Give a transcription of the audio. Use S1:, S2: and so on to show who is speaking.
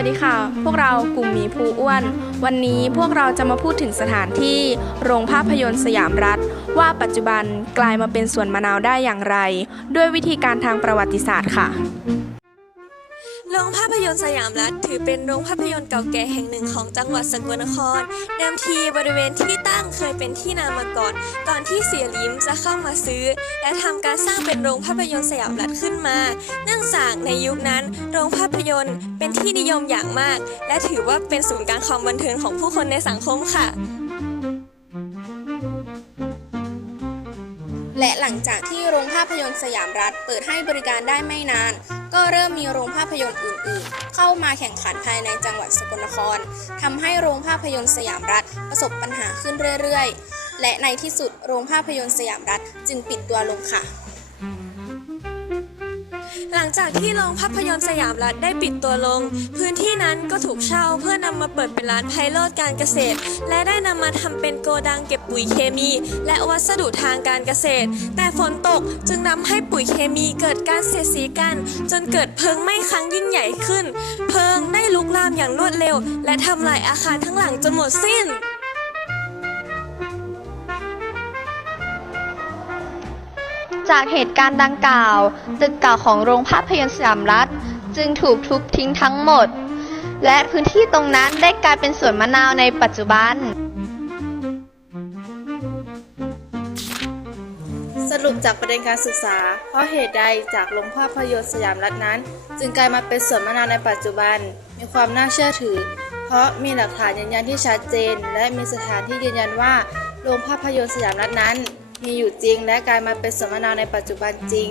S1: วัสดีค่ะ พวกเรากลุ่มมีภูอ้วน วันนี้พวกเราจะมาพูดถึงสถานที่โรงภาพยนตร์สยามรัฐ ว่าปัจจุบันกลายมาเป็นสวนมะนาวได้อย่างไร ด้วยวิธีการทางประวัติศาสตร์ค่ะ
S2: โรงภาพยนตร์สยามรัฐถือเป็นโรงภาพยนตร์เก่าแก่แห่งหนึ่งของจังหวัดสกลนครเดิมทีบริเวณที่ตั้งเคยเป็นที่นามาก่อน ก่อนที่เสียลิมจะเข้ามาซื้อ และทำการสร้างเป็นโรงภาพยนตร์สยามรัฐขึ้นมา เนื่องจากในยุคนั้น โรงภาพยนตร์เป็นที่นิยมอย่างมาก และถือว่าเป็นศูนย์กลางความบันเทิงของผู้คนในสังคมค่ะ
S1: และหลังจากที่โรงภาพยนตร์สยามรัฐเปิดให้บริการได้ไม่นาน ก็เริ่มมีโรงภาพยนตร์อื่น ๆ เข้ามาแข่งขันภายในจังหวัดสกลนครทำให้โรงภาพยนตร์สยามรัฐประสบปัญหาขึ้นเรื่อย ๆ และในที่สุดโรงภาพยนตร์สยามรัฐจึงปิดตัวลงค่ะ
S2: หลังจากที่โรงภาพยนตร์สยามรัฐได้ปิดตัวลง พื้นที่นั้นก็ถูกเช่าเพื่อนำมาเปิดเป็นร้านไพโรดการเกษตร และได้นำมาทำเป็นโกดังเก็บปุ๋ยเคมี และวัสดุทางการเกษตร แต่ฝนตกจึงนำให้ปุ๋ยเคมีเกิดการเสียดสีกัน จนเกิดเพลิงไหม้ครั้งยิ่งใหญ่ขึ้น เพลิงได้ลุกลามอย่างรวดเร็ว และทำลายอาคารทั้งหลังจนหมดสิ้น
S3: จากเหตุการณ์ดังกล่าว ตึกเก่าของโรงภาพยนตร์สยามรัฐ จึงถูกทุบทิ้งทั้งหมด และพื้นที่ตรงนั้นได้กลายเป็นสวนมะนาวในปัจจุบัน
S4: สรุปจากประเด็นการศึกษา เพราะเหตุใดจากโรงภาพยนตร์สยามรัฐนั้น จึงกลายมาเป็นสวนมะนาวในปัจจุบัน มีความน่าเชื่อถือ เพราะมีหลักฐานยืนยันที่ชัดเจน และมีสถานที่ยืนยันว่าโรงภาพยนตร์สยามรัฐนั้น มีอยู่จริงและกลายมาเป็นสมะนาในปัจจุบันจริง